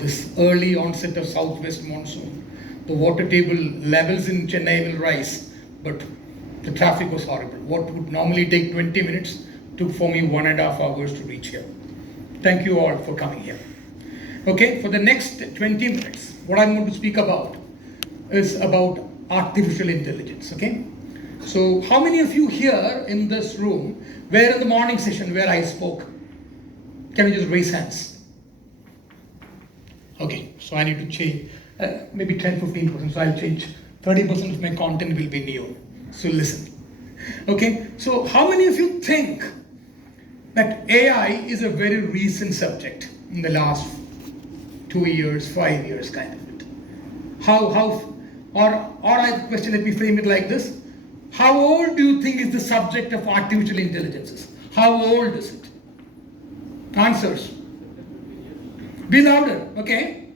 this early onset of southwest monsoon. The water table levels in Chennai will rise, but the traffic was horrible. What would normally take 20 minutes took for me 1.5 hours to reach here. Thank you all for coming here. Okay, for the next 20 minutes, what I'm going to speak about is about artificial intelligence, okay? So how many of you here in this room were in the morning session where I spoke? Can you just raise hands? Okay, so I need to change maybe 10-15%, so I'll change 30% of my content will be new. So listen. Okay, so how many of you think that AI is a very recent subject in the last 2 years, 5 years kind of it? Or I have a question, let me frame it like this. How old do you think is the subject of artificial intelligence? How old is it? Answers. Be louder, okay?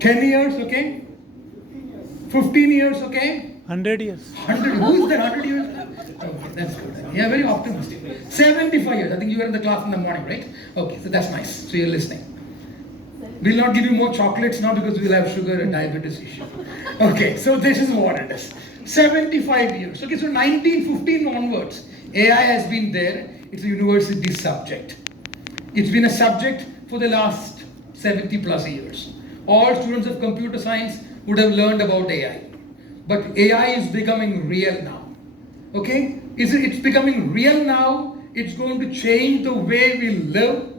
10 years, okay? 15 years, okay? 100 years. 100, who is that 100 years? Okay, that's good. Yeah, very optimistic. 75 years, I think you were in the class in the morning, right? Okay, so that's nice, so you're listening. We'll not give you more chocolates now because we'll have sugar and diabetes issue. Okay, so this is what it is. 75 years. Okay, so 1915 onwards, AI has been there. It's a university subject. It's been a subject for the last 70 plus years. All students of computer science would have learned about AI. But AI is becoming real now. Okay? It's becoming real now. It's going to change the way we live,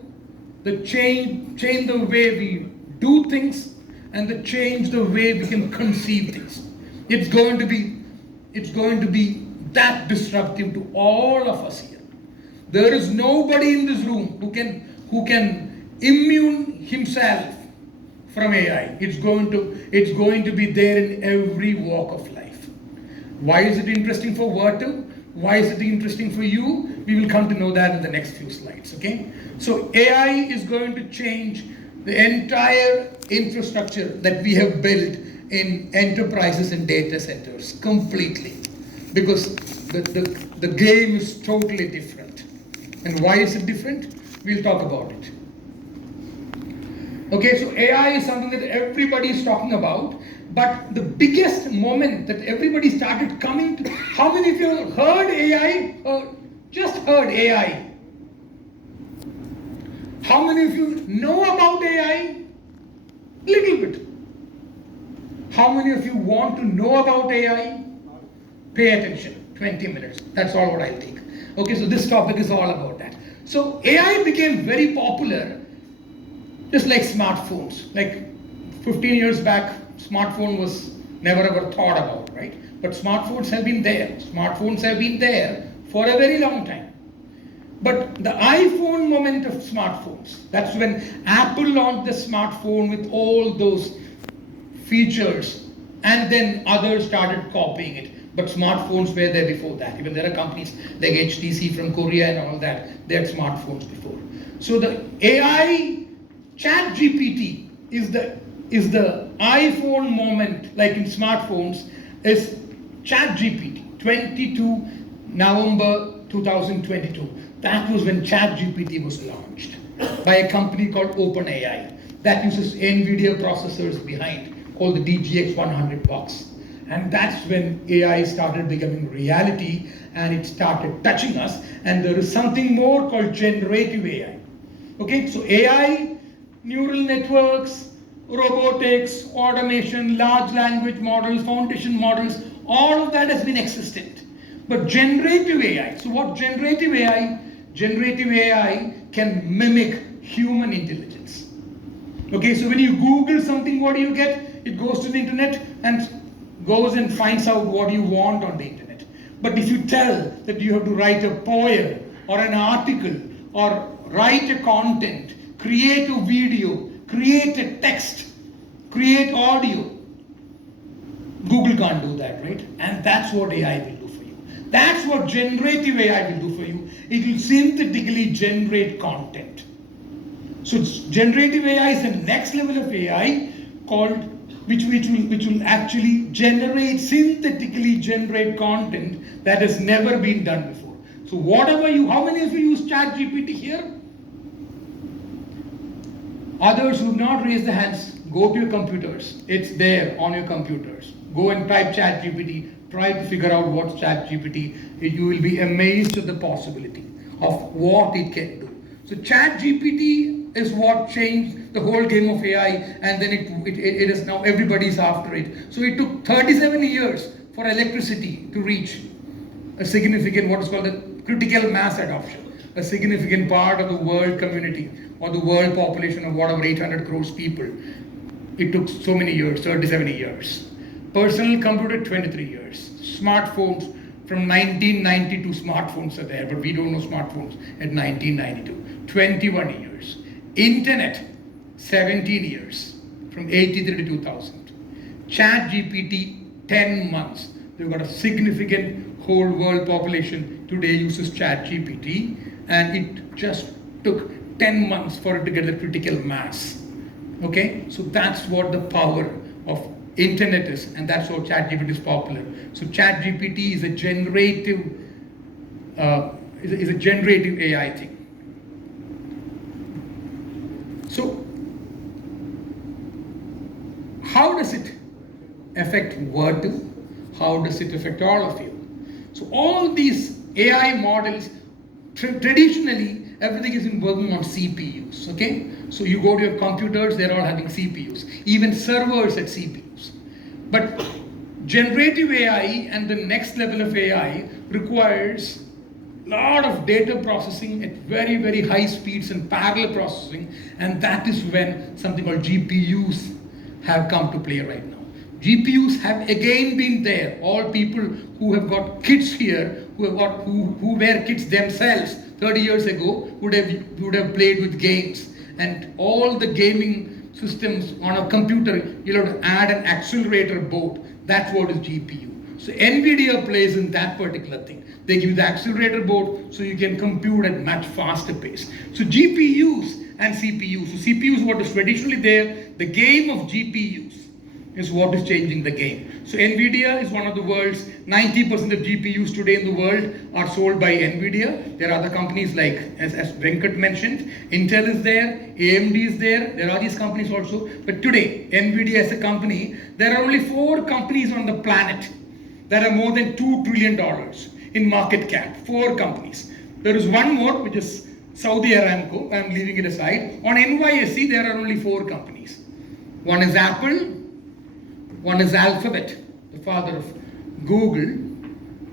change the way we do things, and change the way we can conceive things. It's going to be that disruptive to all of us here. There is nobody in this room who can immune himself from AI. It's going to be there in every walk of life. Why is it interesting for Vertiv? Why is it interesting for you? We will come to know that in the next few slides, okay? So AI is going to change the entire infrastructure that we have built in enterprises and data centers completely, because the game is totally different. And why is it different? We'll talk about it. Okay, so AI is something that everybody is talking about, but the biggest moment that everybody started coming to, how many of you heard AI or just heard AI? How many of you know about AI? Little bit. How many of you want to know about AI? Pay attention, 20 minutes. That's all what I'll take. Okay, so this topic is all about that. So AI became very popular just like smartphones. Like 15 years back, smartphone was never ever thought about, right? But smartphones have been there. Smartphones have been there for a very long time. But the iPhone moment of smartphones, that's when Apple launched the smartphone with all those features, and then others started copying it. But smartphones were there before that. Even there are companies like HTC from Korea and all that, they had smartphones before. So the AI ChatGPT is the iPhone moment, like in smartphones, is ChatGPT, 22 November 2022. That was when ChatGPT was launched by a company called OpenAI that uses NVIDIA processors behind, called the DGX 100 box. And that's when AI started becoming reality and it started touching us. And there is something more called generative AI. Okay, so AI, neural networks, robotics, automation, large language models, foundation models, all of that has been existent. But generative AI, so what generative AI? Generative AI can mimic human intelligence. Okay, so when you Google something, what do you get? It goes to the internet and goes and finds out what you want on the internet. But if you tell that you have to write a poem or an article or write a content, create a video, create a text, create audio, Google can't do that, right? And that's what AI will do for you. That's what generative AI will do for you. It will synthetically generate content. So generative AI is the next level of AI called which will actually synthetically generate content that has never been done before. So how many of you use ChatGPT here? Others who have not raised their hands, go to your computers. It's there on your computers. Go and type ChatGPT. Try to figure out what's ChatGPT. You will be amazed at the possibility of what it can do. So ChatGPT is what changed the whole game of AI, and then it is now everybody's after it. So it took 37 years for electricity to reach a significant, what is called the critical mass adoption, a significant part of the world community or the world population of whatever 800 crores people. It took so many years, 37 years. Personal computer, 23 years. Smartphones, from 1992 smartphones are there, but we don't know smartphones at 1992. 21 years. Internet, 17 years, from 83 to 2000. ChatGPT, 10 months. They've got a significant whole world population today uses ChatGPT, and it just took 10 months for it to get the critical mass. Okay, so that's what the power of internet is, and that's how ChatGPT is popular. So ChatGPT is a generative, is a generative AI thing. So how does it affect Vertiv? How does it affect all of you? So all these AI models, traditionally, everything is working on CPUs, okay? So you go to your computers, they're all having CPUs. Even servers at CPUs. But generative AI and the next level of AI requires a lot of data processing at very, very high speeds and parallel processing, and that is when something called GPUs have come to play right now. GPUs have again been there. All people who have got kids here, who were kids themselves 30 years ago, would have played with games. And all the gaming systems on a computer, you'll have to add an accelerator board. That's what is GPU. So NVIDIA plays in that particular thing. They give you the accelerator board so you can compute at much faster pace. So GPUs and CPUs. So CPUs, what is traditionally there, the game of GPUs is what is changing the game. So NVIDIA is one of the world's 90% of GPUs today in the world are sold by NVIDIA. There are other companies like, as Venkat mentioned, Intel is there, AMD is there. There are these companies also. But today, NVIDIA as a company, there are only 4 companies on the planet that are more than $2 trillion in market cap. 4 companies. There is one more, which is Saudi Aramco. I'm leaving it aside. On NYSE, there are only 4 companies. One is Apple. One is Alphabet, the father of Google.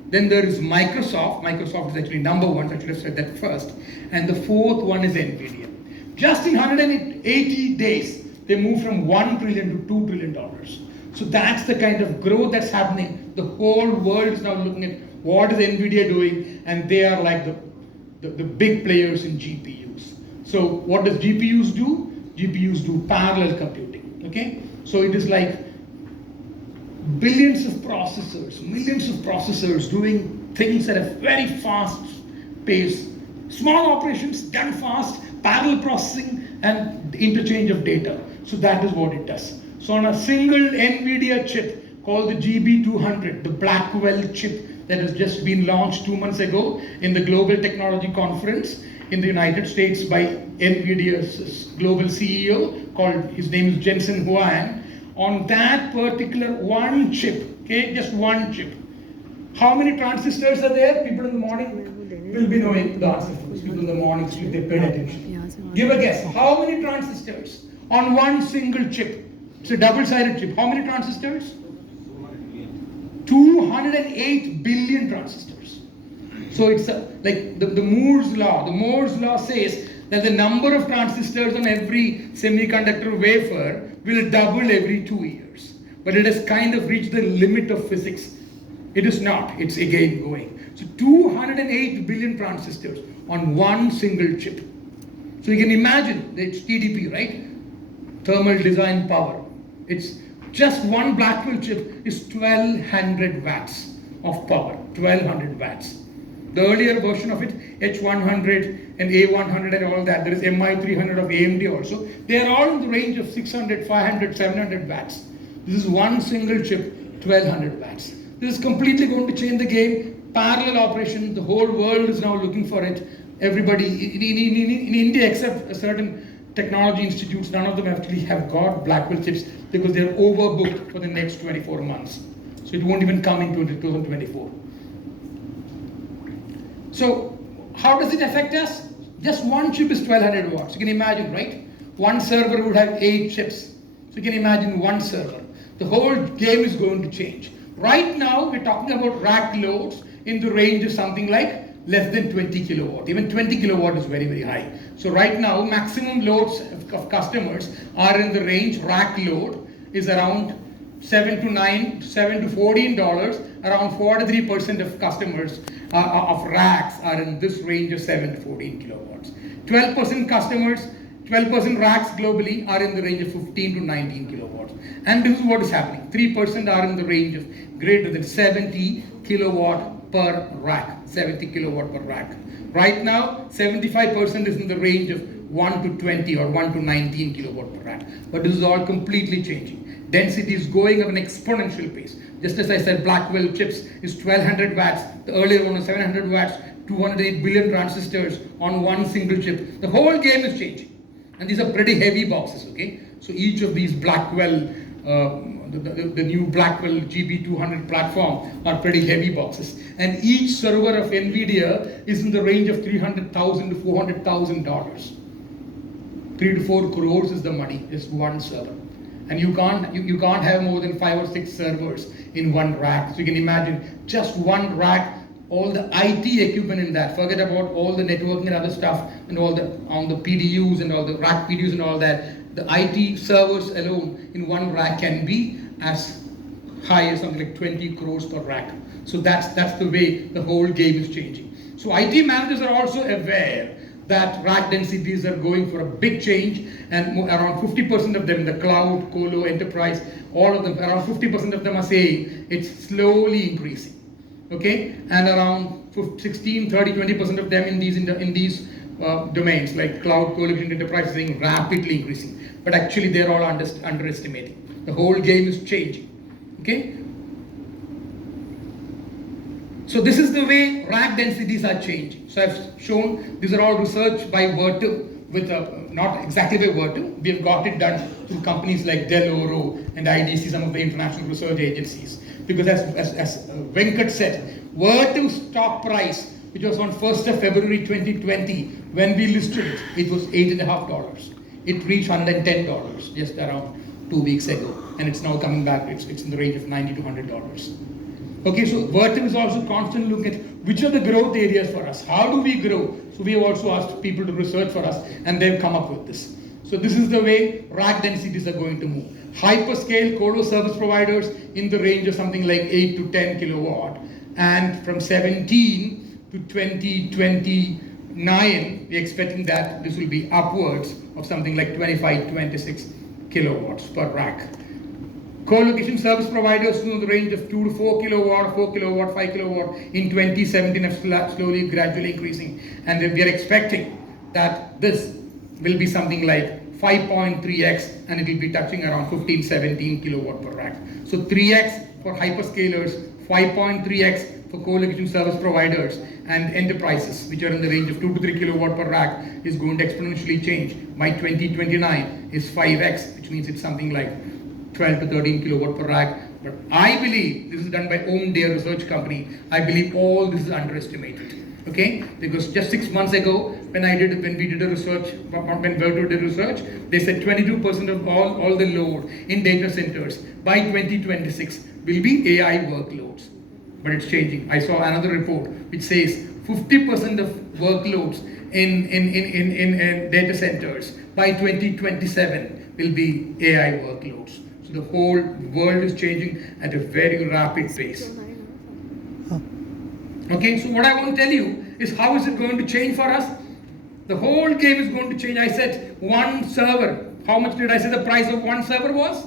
Then there is Microsoft. Microsoft is actually number 1, so I should have said that first. And the 4th one is NVIDIA. Just in 180 days, they moved from $1 trillion to $2 trillion. So that's the kind of growth that's happening. The whole world is now looking at what is NVIDIA doing, and they are like the big players in GPUs. So what does GPUs do? GPUs do parallel computing, okay? So it is like billions of processors, millions of processors doing things at a very fast pace. Small operations done fast, parallel processing and interchange of data. So that is what it does. So on a single NVIDIA chip called the GB200, the Blackwell chip that has just been launched 2 months ago in the Global Technology Conference in the United States by NVIDIA's global CEO called, his name is Jensen Huang. On that particular one chip, okay, just one chip. How many transistors are there? People in the morning will be knowing the answer for this. People in the morning, if they paid attention. Give a guess. How many transistors on one single chip? It's a double-sided chip. How many transistors? 208 billion transistors. So it's like the Moore's law. The Moore's law says that the number of transistors on every semiconductor wafer will double every 2 years. But it has kind of reached the limit of physics. It is not. It's again going. So 208 billion transistors on one single chip. So you can imagine, it's TDP, right? Thermal design power. It's just one Blackwell chip is 1200 watts of power. 1200 watts. The earlier version of it, H100 and A100 and all that, there is MI300 of AMD also. They are all in the range of 600, 500, 700 watts. This is one single chip, 1200 watts. This is completely going to change the game. Parallel operation, the whole world is now looking for it. Everybody in India, except a certain technology institutes, none of them actually have got Blackwell chips because they're overbooked for the next 24 months. So it won't even come into 2024. So how does it affect us? Just one chip is 1200 watts. You can imagine, right? One server would have 8 chips. So you can imagine one server. The whole game is going to change. Right now, we're talking about rack loads in the range of something like less than 20 kilowatt. Even 20 kilowatt is very, very high. So right now, maximum loads of customers are in the range, rack load is around $7 to $14. Around 43% of customers of racks are in this range of 7 to 14 kilowatts. 12% customers, 12% racks globally are in the range of 15 to 19 kilowatts. And this is what is happening. 3% are in the range of greater than 70 kilowatt per rack. 70 kilowatt per rack. Right now, 75% is in the range of 1 to 20 or 1 to 19 kilowatt per rack. But this is all completely changing. Density is going at an exponential pace. Just as I said, Blackwell chips is 1200 watts. The earlier one was 700 watts, 208 billion transistors on one single chip. The whole game is changing. And these are pretty heavy boxes, okay? So each of these Blackwell, the new Blackwell GB200 platform are pretty heavy boxes. And each server of NVIDIA is in the range of $300,000 to $400,000. 3 to 4 crores is the money, just one server. And you can't have more than 5 or 6 servers in one rack. So you can imagine just one rack, all the IT equipment in that. Forget about all the networking and other stuff and all the PDUs and all the rack PDUs and all that. The IT servers alone in one rack can be as high as something like 20 crores per rack. So that's the way the whole game is changing. So IT managers are also aware that rack densities are going for a big change, and around 50% of them in the cloud, colo, enterprise, all of them, around 50% of them are saying it's slowly increasing. Okay, and around 16, 30, 20% of them in these domains like cloud, colo, enterprise is saying rapidly increasing. But actually, they're all underestimating. The whole game is changing. Okay. So this is the way rack densities are changing. So I've shown these are all research by Vertiv, with not exactly by Vertiv. We have got it done through companies like Dell Oro and IDC, some of the international research agencies. Because as Venkat said, Vertiv's stock price, which was on 1st of February 2020, when we listed it, it was $8.50. It reached $110 just around 2 weeks ago, and it's now coming back. It's in the range of $90 to $100. Okay, so Vertiv is also constantly looking at which are the growth areas for us. How do we grow? So we have also asked people to research for us, and they've come up with this. So this is the way rack densities are going to move. Hyperscale colo service providers in the range of something like 8 to 10 kilowatt, and from 17 to 2029, we're expecting that this will be upwards of something like 25, 26 kilowatts per rack. Co-location service providers in the range of 2 to 4 kilowatt, 4 kilowatt, 5 kilowatt in 2017 are slowly, gradually increasing. And we are expecting that this will be something like 5.3x, and it will be touching around 15, 17 kilowatt per rack. So 3x for hyperscalers, 5.3x for co-location service providers, and enterprises, which are in the range of 2 to 3 kilowatt per rack, is going to exponentially change. By 2029 is 5x, which means it's something like 12 to 13 kilowatt per rack. But I believe, this is done by Omdia research company, I believe all this is underestimated. Okay, because just 6 months ago, when we did a research, when Vertiv did research, they said 22% of all the load in data centers by 2026 will be AI workloads. But it's changing. I saw another report which says 50% of workloads in data centers by 2027 will be AI workloads. So the whole world is changing at a very rapid pace. Okay, so what I want to tell you is how is it going to change for us? The whole game is going to change. I said one server. How much did I say the price of one server was?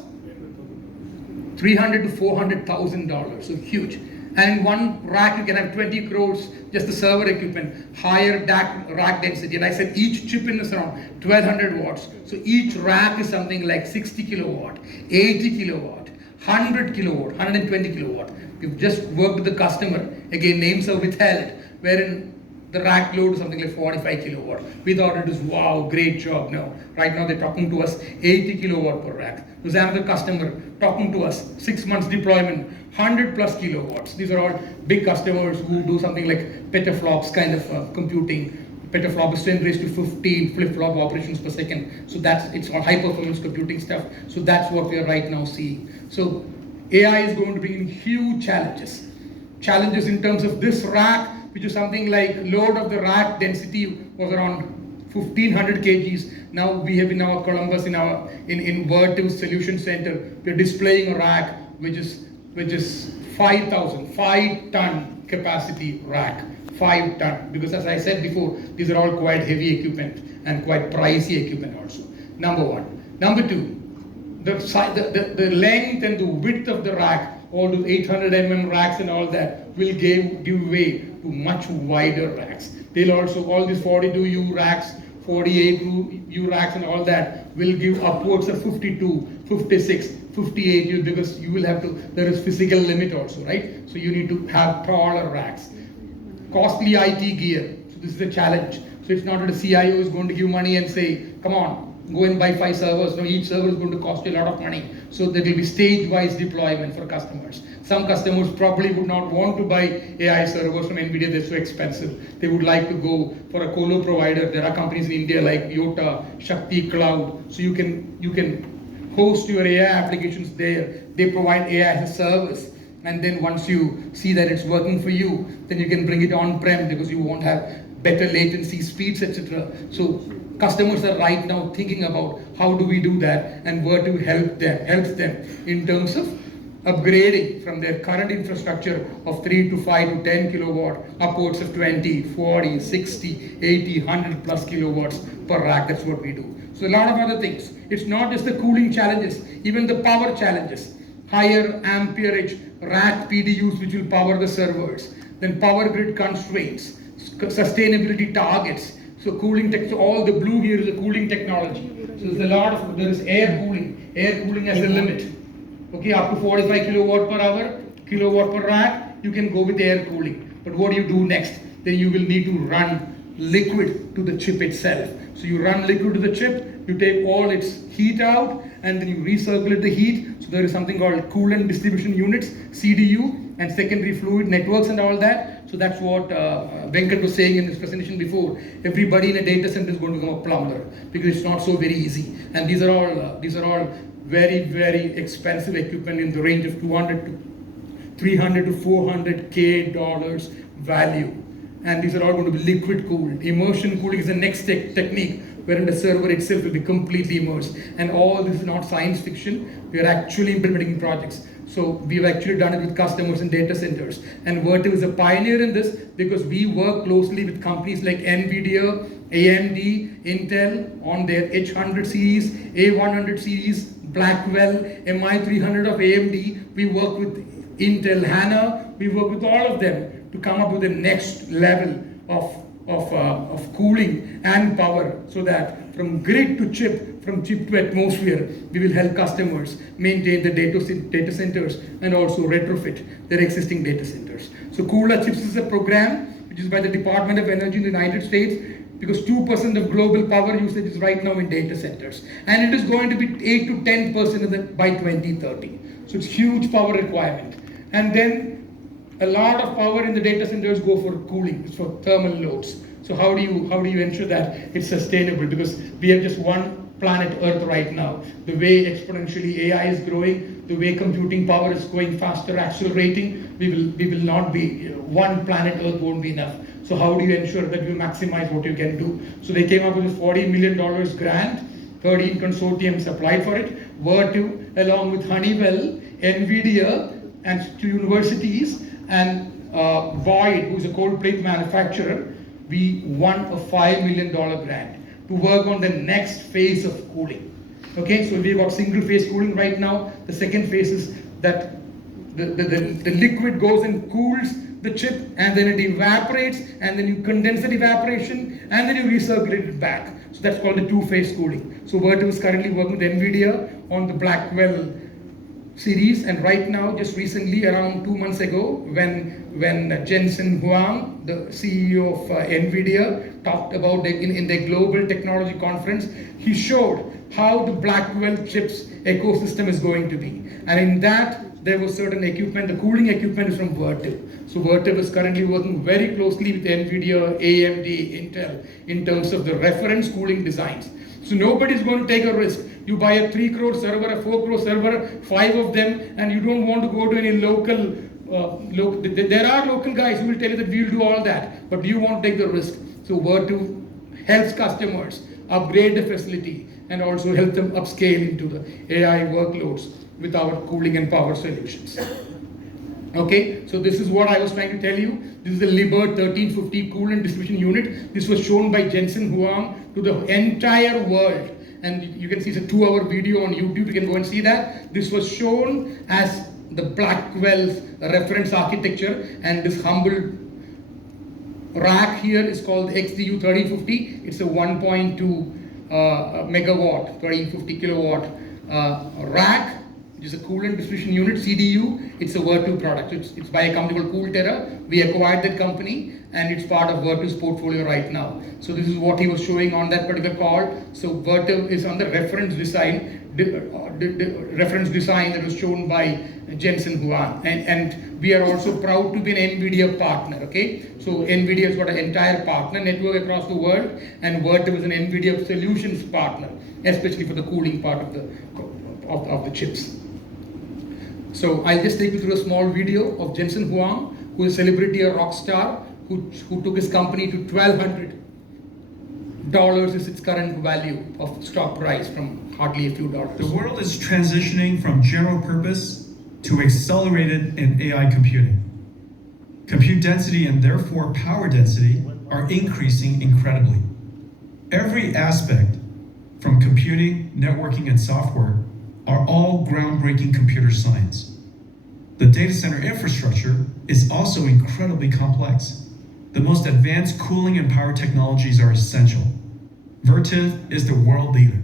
$300,000 to $400,000. So huge. And in one rack you can have 20 crores just the server equipment, higher rack density. And I said each chip in is around 1200 watts. So each rack is something like 60 kilowatt, 80 kilowatt, 100 kilowatt, 120 kilowatt. We've just worked with the customer. Again, names are withheld, wherein The rack load is something like 45 kilowatt. We thought it was, wow, great job. No, right now they're talking to us 80 kilowatt per rack. There's another customer talking to us, 6 months deployment, 100 plus kilowatts. These are all big customers who do something like petaflops kind of computing. Petaflop is 10 raised to 15 flip-flop operations per second. So it's all high-performance computing stuff. So that's what we are right now seeing. So AI is going to bring in huge challenges. Challenges in terms of this rack, which is something like load of the rack density was around 1500 kgs. Now we have in our Columbus, in Vertiv Solution Center, we're displaying a rack which is 5-ton capacity rack. 5 ton, because as I said before, these are all quite heavy equipment and quite pricey equipment also. Number one. Number two, the length and the width of the rack, all those 800 mm racks and all that, will give way to much wider racks. They'll also, all these 42U racks, 48U racks and all that will give upwards of 52, 56, 58U, because you will have to, there is physical limit also, right? So you need to have taller racks. Costly IT gear. So this is a challenge. So it's not that a CIO is going to give money and say, come on, go and buy 5 servers. No, each server is going to cost you a lot of money. So there will be stage-wise deployment for customers. Some customers probably would not want to buy AI servers from NVIDIA, they're so expensive. They would like to go for a colo provider. There are companies in India like Yota, Shakti Cloud. So you can host your AI applications there. They provide AI as a service. And then once you see that it's working for you, then you can bring it on-prem because you won't have better latency speeds, etc. So customers are right now thinking about how do we do that and where to helps them in terms of upgrading from their current infrastructure of 3 to 5 to 10 kilowatt upwards of 20, 40, 60, 80, 100 plus kilowatts per rack. That's what we do. So a lot of other things. It's not just the cooling challenges, even the power challenges. Higher amperage rack PDUs which will power the servers, then power grid constraints, sustainability targets. So cooling tech, so all the blue here is a cooling technology. So there's a lot of, there is air cooling. Air cooling has a limit. Okay, up to 45 kilowatt per hour, kilowatt per rack, you can go with air cooling. But what do you do next? Then you will need to run liquid to the chip itself. So you run liquid to the chip, you take all its heat out, and then you recirculate the heat. So there is something called coolant distribution units, CDU, and secondary fluid networks and all that. So that's what Venkat was saying in his presentation before. Everybody in a data center is going to become a plumber because it's not so very easy. And these are all very, very expensive equipment in the range of 200 to 300 to 400K dollars value. And these are all going to be liquid cooled. Immersion cooling is the next technique wherein the server itself will be completely immersed. And all this is not science fiction. We are actually implementing projects. So we've actually done it with customers in data centers. And Vertiv is a pioneer in this because we work closely with companies like NVIDIA, AMD, Intel on their H100 series, A100 series, Blackwell, MI300 of AMD. We work with Intel HANA. We work with all of them to come up with the next level of cooling and power, so that from grid to chip, from chip to atmosphere, we will help customers maintain the data centers and also retrofit their existing data centers. So Cooler Chips is a program which is by the Department of Energy in the United States, because 2% of global power usage is right now in data centers, and it is going to be 8 to 10% by 2030. So it's huge power requirement. And then a lot of power in the data centers go for cooling, it's for thermal loads. So how do you ensure that it's sustainable? Because we have just one planet Earth right now. The way exponentially AI is growing, the way computing power is going faster, accelerating, we will not be, one planet Earth won't be enough. So how do you ensure that you maximize what you can do? So they came up with a $40 million grant, 13 consortiums applied for it. Vertiv, along with Honeywell, NVIDIA, and 2 universities, and Void, who's a cold plate manufacturer, we won a $5 million grant to work on the next phase of cooling. Okay, so we've got single phase cooling right now. The second phase is that the liquid goes and cools the chip, and then it evaporates, and then you condense that evaporation, and then you recirculate it back. So that's called the 2-phase cooling. So Vertiv is currently working with NVIDIA on the Blackwell series, and right now, just recently, around 2 months ago, when Jensen Huang, the CEO of NVIDIA, talked about in the global technology conference, he showed how the Blackwell chips ecosystem is going to be. And in that, there was certain equipment, the cooling equipment is from Vertiv. So Vertiv is currently working very closely with NVIDIA, AMD, Intel, in terms of the reference cooling designs. So nobody's going to take a risk. You buy a 3 crore server, a 4 crore server, 5 of them, and you don't want to go to any local, there are local guys who will tell you that we'll do all that, but you won't take the risk. So Vertiv helps customers upgrade the facility and also help them upscale into the AI workloads with our cooling and power solutions. Okay, so this is what I was trying to tell you. This is the Liber 1350 cool and distribution unit. This was shown by Jensen Huang to the entire world. And you can see it's a 2-hour video on YouTube. You can go and see that. This was shown as the Blackwell's reference architecture, and this humble rack here is called the XDU 1350. It's a 1.2 megawatt, 1350 kilowatt rack, which is a coolant distribution unit, CDU. It's a Vertiv product. It's by a company called CoolTerra. We acquired that company, and it's part of Vertiv's portfolio right now. So this is what he was showing on that particular call. So Vertiv is on the reference design that was shown by Jensen Huang. And we are also proud to be an NVIDIA partner, okay? So NVIDIA has got an entire partner network across the world, and Vertiv is an NVIDIA solutions partner, especially for the cooling part of the chips. So I'll just take you through a small video of Jensen Huang, who is a celebrity, a rock star, who took his company to $1,200 is its current value of stock price from hardly a few dollars. The world is transitioning from general purpose to accelerated and AI computing. Compute density and therefore power density are increasing incredibly. Every aspect, from computing, networking, and software, are all groundbreaking computer science. The data center infrastructure is also incredibly complex. The most advanced cooling and power technologies are essential. Vertiv is the world leader.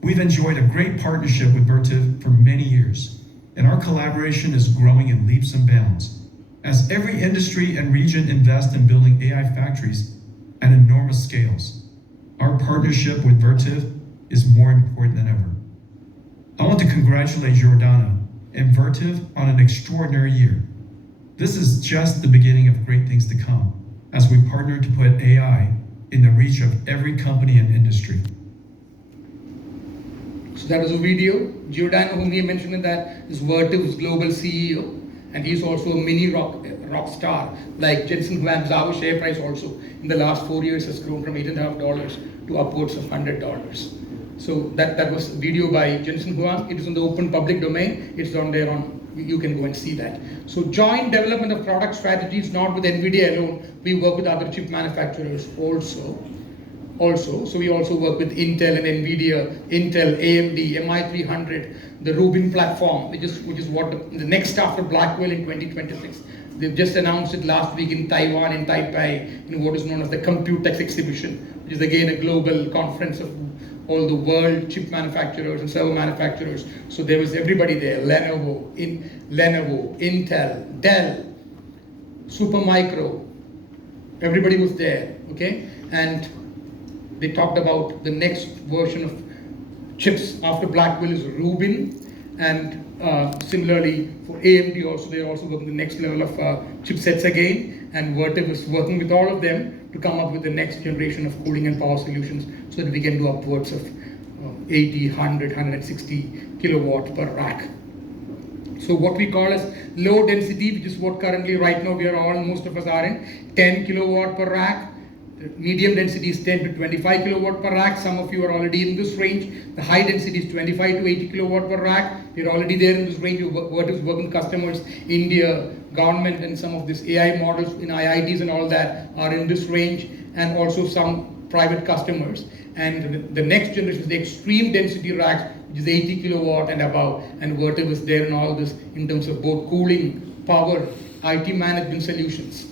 We've enjoyed a great partnership with Vertiv for many years, and our collaboration is growing in leaps and bounds as every industry and region invest in building AI factories at enormous scales. Our partnership with Vertiv is more important than ever. I want to congratulate Giordano and Vertiv on an extraordinary year. This is just the beginning of great things to come as we partner to put AI in the reach of every company and industry. So that was a video. Giordano, whom he mentioned in that, is Vertiv's global CEO, and he's also a mini rock star. Like Jensen Huang's, our share price also in the last 4 years has grown from $8.50 to upwards of $100. So that was a video by Jensen Huang. It is in the open public domain. It's on there you can go and see that. So joint development of product strategies, not with NVIDIA alone. We work with other chip manufacturers also. So we also work with Intel and NVIDIA, Intel, AMD, MI300, the Rubin platform, which is what the next after Blackwell in 2026. They've just announced it last week in Taiwan, in Taipei, in what is known as the Computex exhibition, which is again a global conference of all the world chip manufacturers and server manufacturers. So there was everybody there, Lenovo, Intel, Dell, Supermicro, everybody was there, okay? And they talked about the next version of chips after Blackwell is Rubin, and similarly for AMD also, they're also working the next level of chipsets again, and Vertiv is working with all of them to come up with the next generation of cooling and power solutions so that we can do upwards of 80, 100, 160 kilowatt per rack. So what we call as low density, which is what currently right now most of us are in, 10 kilowatt per rack. Medium density is 10 to 25 kilowatt per rack. Some of you are already in this range. The high density is 25 to 80 kilowatt per rack. We're already there in this range. Vertiv is working customers, India, government, and some of these AI models in IITs and all that are in this range, and also some private customers. And the next generation is the extreme density racks, which is 80 kilowatt and above. And Vertiv is there in all this in terms of both cooling, power, IT management solutions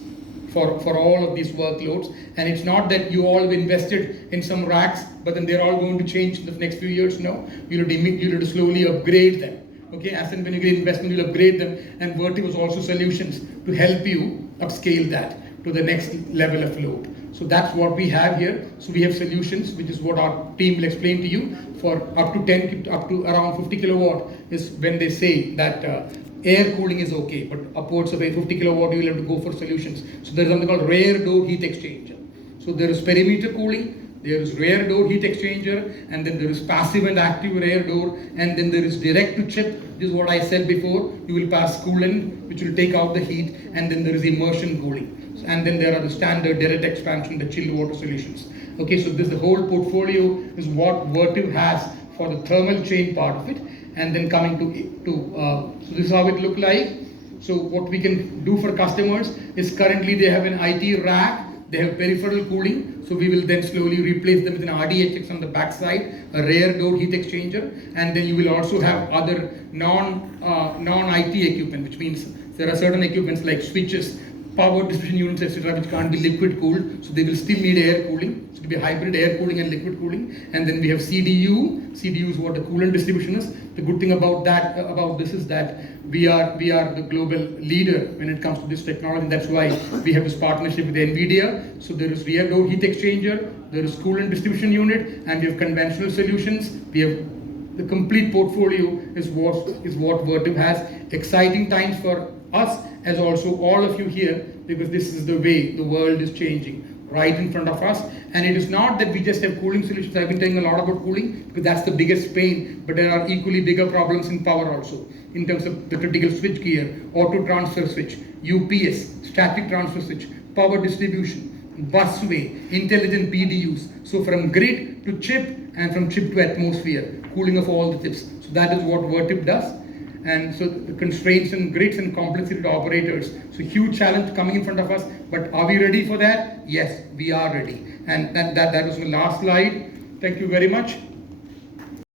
for all of these workloads. And it's not that you all have invested in some racks, but then they're all going to change in the next few years. No, you'll have to slowly upgrade them. Okay. Okay, as and when you get investment, you'll upgrade them. And Vertiv was also solutions to help you upscale that to the next level of load. So that's what we have here. So we have solutions, which is what our team will explain to you, for up to around 50 kilowatt is when they say that air cooling is okay, but upwards of a 50 kilowatt you will have to go for solutions. So there is something called rear door heat exchanger. So there is perimeter cooling, there is rear door heat exchanger, and then there is passive and active rear door, and then there is direct to chip. This is what I said before. You will pass coolant, which will take out the heat, and then there is immersion cooling. And then there are the standard direct expansion, the chilled water solutions. Okay, so this the whole portfolio is what Vertiv has for the thermal chain part of it. And then coming so this is how it look like. So what we can do for customers is currently they have an IT rack, they have peripheral cooling. So we will then slowly replace them with an RDHX on the back side, a rear door heat exchanger, and then you will also have other non-IT equipment, which means there are certain equipments like switches, power distribution units, etc., which can't be liquid cooled, so they will still need air cooling. So it will be hybrid air cooling and liquid cooling. And then we have CDU. CDU is what the coolant distribution is. The good thing about this is that we are the global leader when it comes to this technology. That's why we have this partnership with NVIDIA. So there is rear door heat exchanger, there is coolant distribution unit, and we have conventional solutions. We have the complete portfolio is what Vertiv has. Exciting times for us as also all of you here, because this is the way the world is changing right in front of us. And it is not that we just have cooling solutions. I've been telling a lot about cooling because that's the biggest pain, but there are equally bigger problems in power also, in terms of the critical switch gear, auto transfer switch, UPS, static transfer switch, power distribution, busway, intelligent PDUs. So from grid to chip and from chip to atmosphere, cooling of all the chips. So that is what Vertiv does. And so the constraints and grids and complexity to operators. So huge challenge coming in front of us, but are we ready for that? Yes, we are ready. And that was the last slide. Thank you very much.